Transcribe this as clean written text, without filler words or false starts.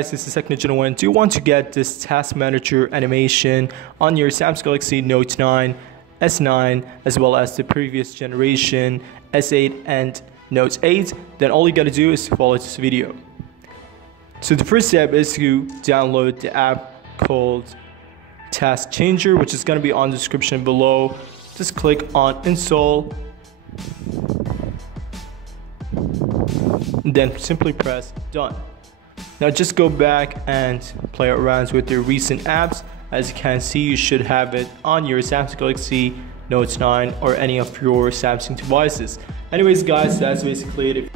Guys, this is Techno1. Do you want to get this task manager animation on your Samsung Galaxy Note 9, S9, as well as the previous generation S8 and Note 8? Then all you gotta do is follow this video. So the first step is to download the app called Task Changer, which is gonna be on the description below. Just click on install, and then simply press done. Now just go back and play around with your recent apps. As you can see, you should have it on your Samsung Galaxy Note 9 or any of your Samsung devices. Anyways guys, that's basically it.